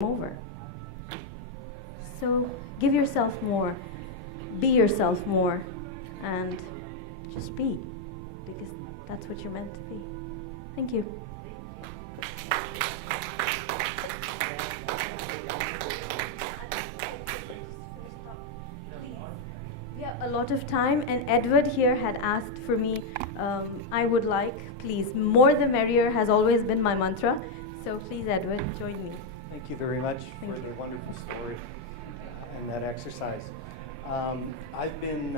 over. So give yourself more, be yourself more, and just be, because that's what you're meant to be. Thank you. We have a lot of time, and Edward here had asked for me, I would like, please, more the merrier has always been my mantra. So please, Edward, join me. Thank you very much for the wonderful story and that exercise. I've been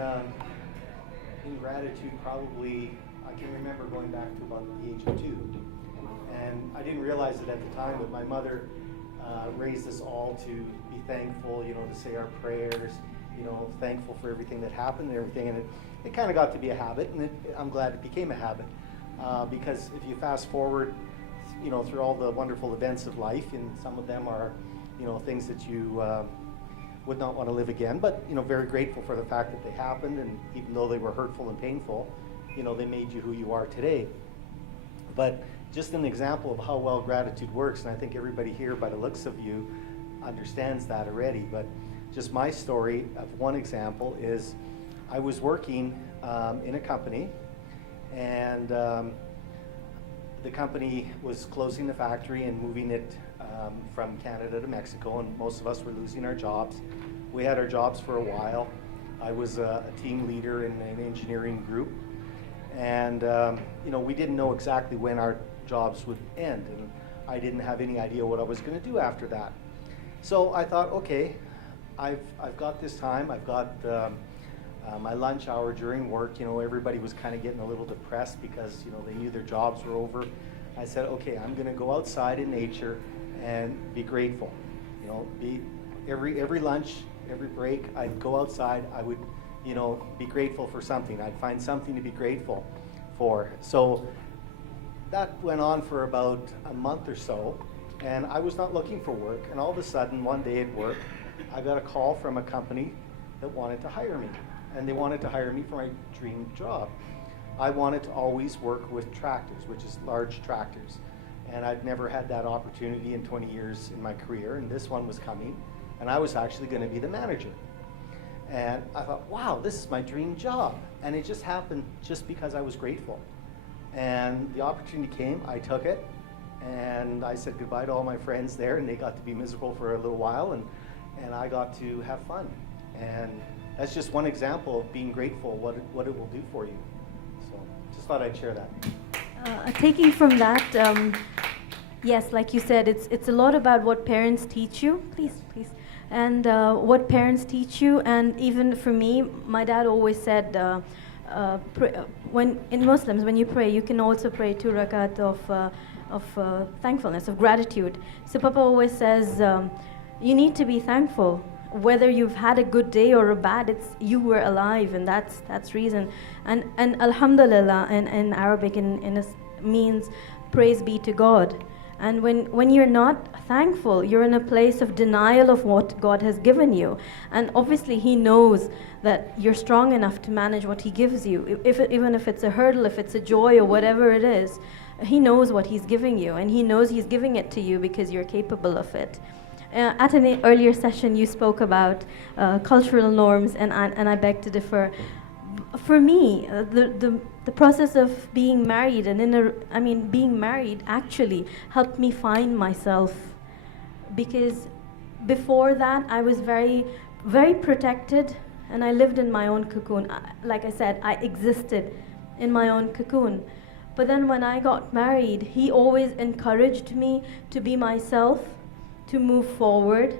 in gratitude probably, I can remember going back to about the age of 2. And I didn't realize it at the time, but my mother raised us all to be thankful, to say our prayers, thankful for everything that happened and everything. And it kind of got to be a habit, and I'm glad it became a habit. Because if you fast forward, through all the wonderful events of life, and some of them are, things that you would not want to live again, but, very grateful for the fact that they happened, and even though they were hurtful and painful, they made you who you are today. But just an example of how well gratitude works, and I think everybody here, by the looks of you, understands that already, but just my story of one example is I was working in a company, and the company was closing the factory and moving it from Canada to Mexico, and most of us were losing our jobs. We had our jobs for a while. I was a team leader in an engineering group, and we didn't know exactly when our jobs would end, and I didn't have any idea what I was going to do after that. So I thought, okay, I've got this time. I've got my lunch hour during work. Everybody was kind of getting a little depressed because they knew their jobs were over. I said, okay, I'm going to go outside in nature and be grateful. Be every lunch, every break, I'd go outside. I would, be grateful for something. I'd find something to be grateful for. So that went on for about a month or so, and I was not looking for work. And all of a sudden, one day at work, I got a call from a company that wanted to hire me. And they wanted to hire me for my dream job. I wanted to always work with tractors, which is large tractors. And I'd never had that opportunity in 20 years in my career, and this one was coming, and I was actually going to be the manager. And I thought, wow, this is my dream job. And it just happened just because I was grateful. And the opportunity came, I took it, and I said goodbye to all my friends there, and they got to be miserable for a little while, and I got to have fun. And that's just one example of being grateful, what it will do for you. So just thought I'd share that. Taking from that, yes, like you said, it's a lot about what parents teach you, please, and what parents teach you. And even for me, my dad always said, when in Muslims, when you pray, you can also pray 2 rakat of thankfulness, of gratitude. So Papa always says, you need to be thankful. Whether you've had a good day or a bad, it's you were alive, and that's reason. And alhamdulillah in Arabic means praise be to God. And when you're not thankful, you're in a place of denial of what God has given you. And obviously He knows that you're strong enough to manage what He gives you. Even if it's a hurdle, if it's a joy or whatever it is, He knows what He's giving you, and He knows He's giving it to you because you're capable of it. At an earlier session, you spoke about cultural norms, and I beg to differ. For me, the process of being married being married actually helped me find myself, because before that I was very, very protected, and I lived in my own cocoon. Like I said, I existed in my own cocoon. But then when I got married, he always encouraged me to be myself, to move forward,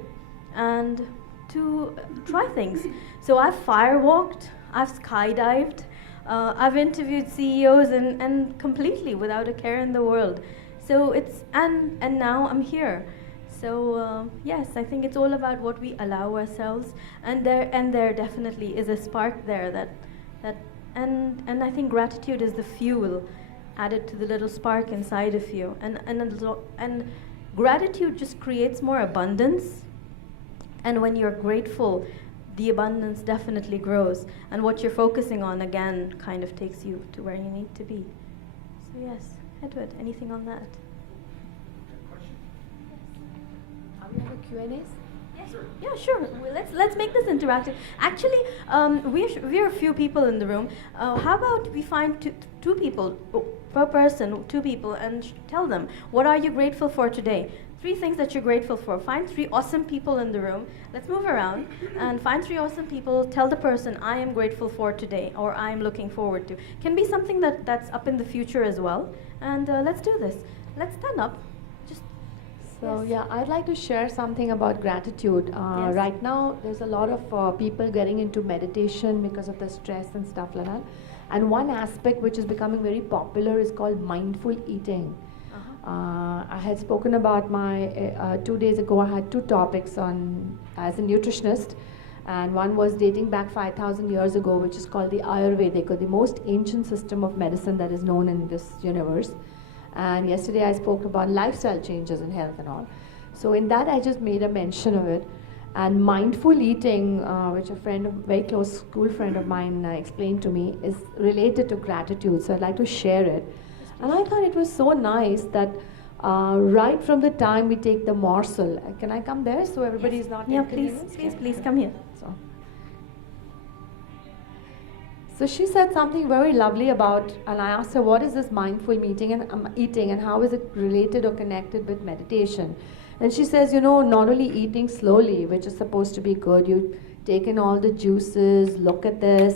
and to try things. So I've firewalked, I've skydived, I've interviewed CEOs and completely without a care in the world. So and now I'm here. So yes, I think it's all about what we allow ourselves, and there definitely is a spark there and I think gratitude is the fuel added to the little spark inside of you, and gratitude just creates more abundance, and when you're grateful, the abundance definitely grows, and what you're focusing on again kind of takes you to where you need to be. So yes, Edward, anything on that? We have a Q&As? Yeah, sure. Well, let's make this interactive. Actually, we're a few people in the room. How about we find two people per person, two people, and tell them what are you grateful for today? Three things that you're grateful for. Find three awesome people in the room. Let's move around and find three awesome people. Tell the person I am grateful for today, or I am looking forward to. Can be something that's up in the future as well. And let's do this. Let's stand up. Just So yes. yeah, I'd like to share something about gratitude. Yes. Right now, there's a lot of people getting into meditation because of the stress and stuff like that. And one aspect which is becoming very popular is called mindful eating. I had spoken about my 2 days ago. I had two topics on as a nutritionist, and one was dating back 5,000 years ago, which is called the Ayurvedic, or the most ancient system of medicine that is known in this universe. And yesterday I spoke about lifestyle changes in health and all. So in that I just made a mention of it. And mindful eating, which a very close school friend of mine explained to me, is related to gratitude. So I'd like to share it. And I thought it was so nice that right from the time we take the morsel, can I come there so everybody is not Yeah, please, inconvenienced? please come here. So she said something very lovely about, and I asked her, what is this mindful eating and how is it related or connected with meditation? And she says, not only eating slowly, which is supposed to be good, you take in all the juices, look at this,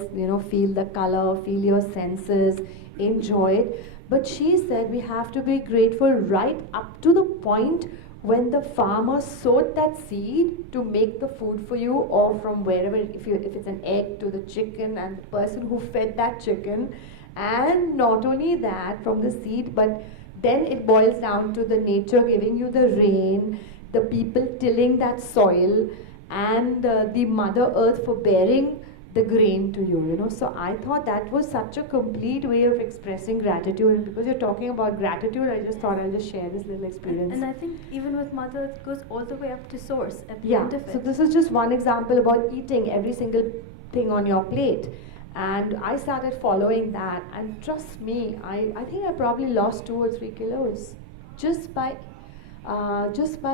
feel the color, feel your senses, enjoy it. But she said we have to be grateful right up to the point when the farmer sowed that seed to make the food for you, or from wherever, if it's an egg, to the chicken and the person who fed that chicken. And not only that, from the seed, but then it boils down to the nature giving you the rain, the people tilling that soil, and the mother earth for bearing the grain to you, So I thought that was such a complete way of expressing gratitude. And because you're talking about gratitude, I just thought I'll just share this little experience. And I think even with mother, it goes all the way up to source at the Yeah, end of it. so this is just one example about eating every single thing on your plate. And I started following that, and trust me, I think I probably lost 2 or 3 kilos just by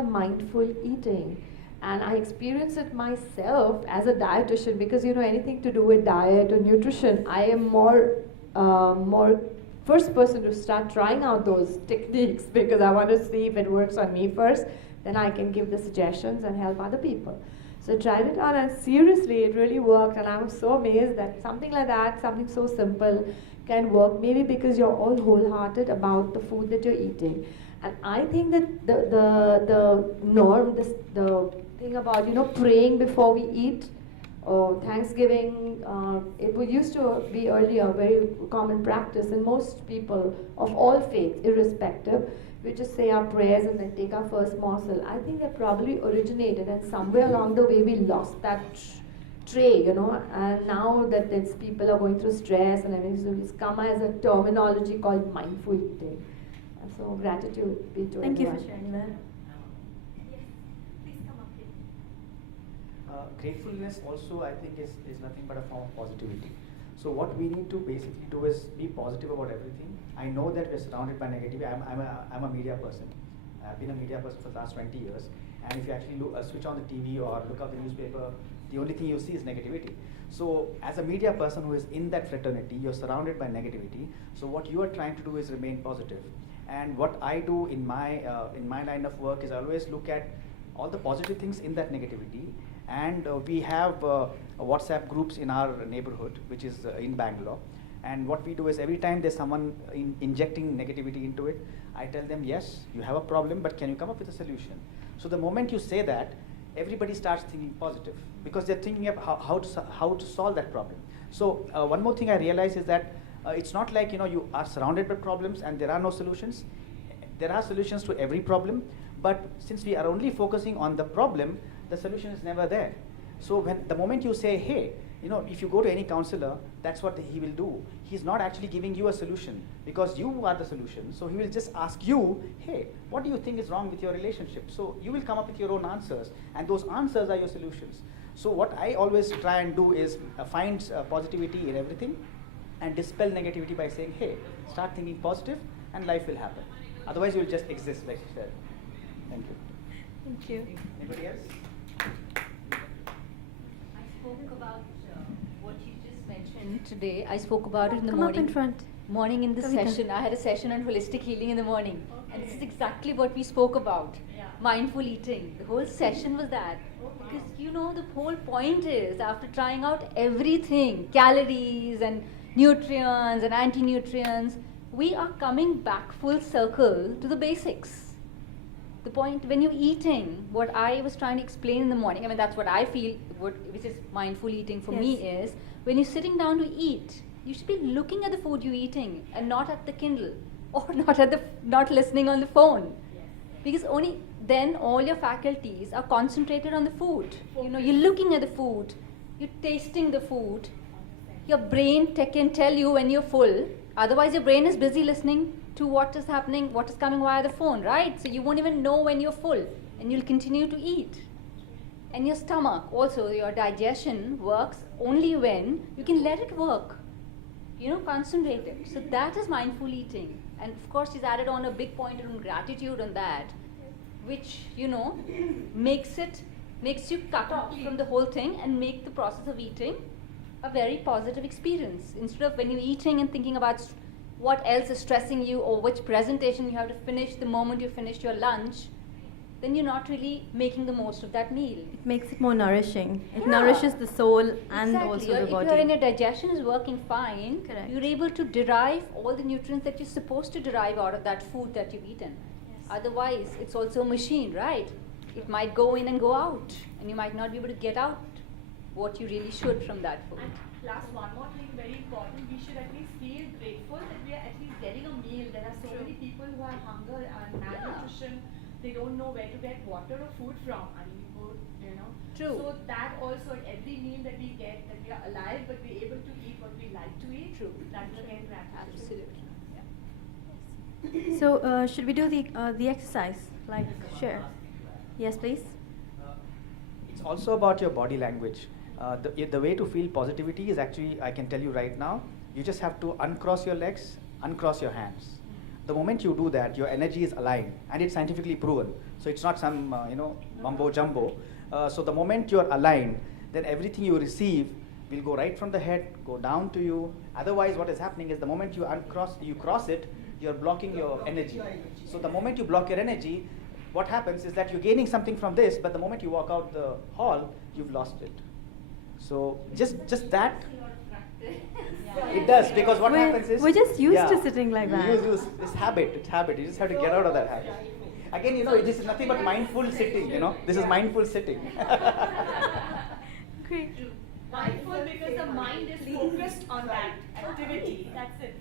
mindful eating. And I experienced it myself as a dietitian, because anything to do with diet or nutrition, I am more first person to start trying out those techniques, because I want to see if it works on me first, then I can give the suggestions and help other people. So I tried it on, and seriously, it really worked. And I was so amazed that something like that, something so simple, can work. Maybe because you're all wholehearted about the food that you're eating. And I think that the norm, the thing about praying before we eat, or Thanksgiving, it used to be earlier a very common practice, and most people of all faiths, irrespective, we just say our prayers and then take our first morsel. I think that probably originated, and somewhere along the way we lost that tray, and now that people are going through stress and everything, so it's come as a terminology called mindful eating. So gratitude be to Thank everyone. you for sharing that. Gratefulness also, I think, is nothing but a form of positivity. So what we need to basically do is be positive about everything. I know that we're surrounded by negativity. I'm a media person. I've been a media person for the last 20 years. And if you actually switch on the TV or look up the newspaper, the only thing you see is negativity. So as a media person who is in that fraternity, you're surrounded by negativity. So what you are trying to do is remain positive. And what I do in my line of work is I always look at all the positive things in that negativity. And we have WhatsApp groups in our neighborhood, which is in Bangalore. And what we do is every time there's someone injecting negativity into it, I tell them, yes, you have a problem, but can you come up with a solution? So the moment you say that, everybody starts thinking positive, because they're thinking of how to solve that problem. So one more thing I realize is that it's not like you are surrounded by problems and there are no solutions. There are solutions to every problem, but since we are only focusing on the problem, the solution is never there. So the moment you say, hey, if you go to any counselor, that's what he will do. He's not actually giving you a solution, because you are the solution. So he will just ask you, hey, what do you think is wrong with your relationship? So you will come up with your own answers, and those answers are your solutions. So what I always try and do is find positivity in everything and dispel negativity by saying, hey, start thinking positive and life will happen. Otherwise you will just exist, like you said. Thank you. Thank you. Anybody else? I spoke about what you just mentioned today. I spoke about it in the Come morning. up in front. Morning in the Kavita. session. I had a session on holistic healing in the morning. And this is exactly what we spoke about. Mindful eating. The whole session was that. Because the whole point is after trying out everything, calories and nutrients and anti-nutrients, we are coming back full circle to the basics. The point when you're eating, what I was trying to explain in the morning, I mean that's what I feel, which is mindful eating for me is, when you're sitting down to eat, you should be looking at the food you're eating and not at the Kindle or not listening on the phone. Because only then all your faculties are concentrated on the food. You're looking at the food, you're tasting the food. Your brain can tell you when you're full. Otherwise, your brain is busy listening to what is happening, what is coming via the phone, right? So you won't even know when you're full, and you'll continue to eat. And your stomach, also your digestion works only when you can let it work. Concentrate it. So that is mindful eating. And of course, she's added on a big point on gratitude on that, which makes you cut off from the whole thing and make the process of eating a very positive experience. Instead of when you're eating and thinking about what else is stressing you or which presentation you have to finish the moment you finish your lunch, then you're not really making the most of that meal. It makes it more nourishing. It Yeah. nourishes the soul and Exactly. also the If body. your digestion is working fine, Correct. you're able to derive all the nutrients that you're supposed to derive out of that food that you've eaten. Otherwise, it's also a machine, right? It might go in and go out, and you might not be able to get out what you really should from that food. And plus, one more thing very important, we should at least feel grateful that we are at least getting a meal. There are so many people who have hunger and malnutrition. They don't know where to get water or food from. I mean, True. So that also, every meal that we get, that we are alive, but we're able to eat what we like to eat. True. That is again gratitude. Absolutely. So should we do the exercise? Like share? Yes, please. It's also about your body language. The way to feel positivity is actually, I can tell you right now, you just have to uncross your legs, uncross your hands. The moment you do that, your energy is aligned, and it's scientifically proven. So it's not some mumbo jumbo. So the moment you're aligned, then everything you receive will go right from the head, go down to you. Otherwise, what is happening is the moment you cross it, you're blocking your energy. So the moment you block your energy, what happens is that you're gaining something from this, but the moment you walk out the hall, you've lost it. So just that. It does, because what happens is we're just used to sitting like that. It's habit. It's habit. You just have to get out of that habit. Again, this is nothing but mindful sitting. This is mindful sitting. Great. Mindful because the mind is focused on that activity. That's it.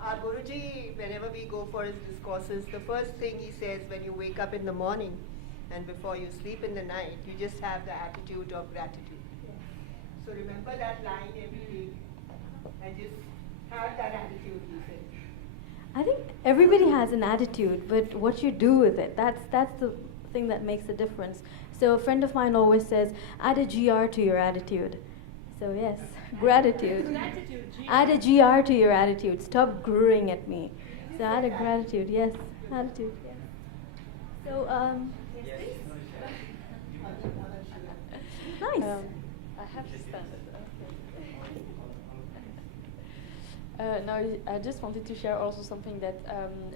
Our Guruji, whenever we go for his discourses, the first thing he says when you wake up in the morning and before you sleep in the night, you just have the attitude of gratitude. So remember that line every day and just have that attitude, he says. I think everybody has an attitude, but what you do with it, that's the thing that makes a difference. So a friend of mine always says, add a GR to your attitude. So yes, gratitude. Gratitude, GR. Add a GR to your attitude. Stop growing at me. So add a gratitude, yes, attitude. Yes. So nice. I have to stand it. Now, I just wanted to share also something that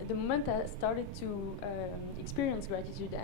the moment I started to experience gratitude